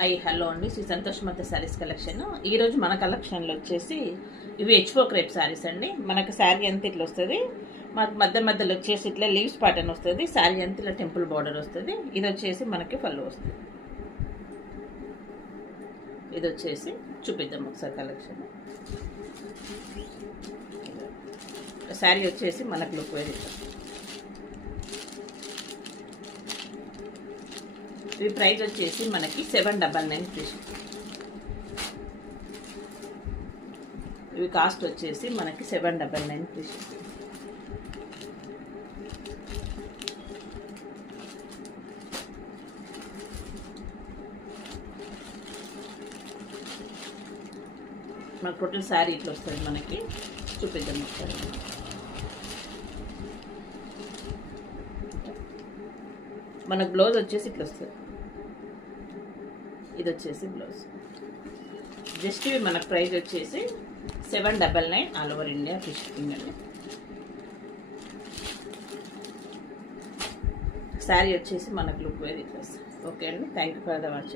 Hello అండి, శ్రీ సంతోష్ మత saris collection. ఈరోజు మన కలెక్షన్లో వచ్చేసి ఇవి H4 క్రేప్ శారీస్ అండి. మనకు శారీ అంతా ఇట్లా వస్తుంది, మనకు మధ్యలో వచ్చేసి ఇట్లా లీవ్స్ ప్యాటర్న్ వస్తుంది, శారీ అంతా ఇట్లా టెంపుల్ బార్డర్ వస్తుంది. ఇది వచ్చేసి మనకి పళ్ళు వస్తుంది. ఇది వచ్చేసి చూపిద్దాం ఒకసారి కలెక్షన్. శారీ వచ్చేసి మనకు లుక్ వేరే. ఇవి ప్రైస్ వచ్చేసి మనకి 799 రూపీస్. ఇవి కాస్ట్ వచ్చేసి మనకి 799 రూపీస్. మనకు టోటల్ శారీ ఇట్లా వస్తుంది. మనకి చూపిద్దాం ఒకసారి. మనకు బ్లౌజ్ వచ్చేసి ఇట్లా వస్తుంది. ఇది వచ్చేసి బ్లౌజ్. జస్ట్ ఇవి మనకు ప్రైస్ వచ్చేసి 799 all over India free shipping అండి. శారీ వచ్చేసి మనకు లుక్ వేర్ ఇట్లా వస్తుంది. ఓకే అండి, thank you for the watching.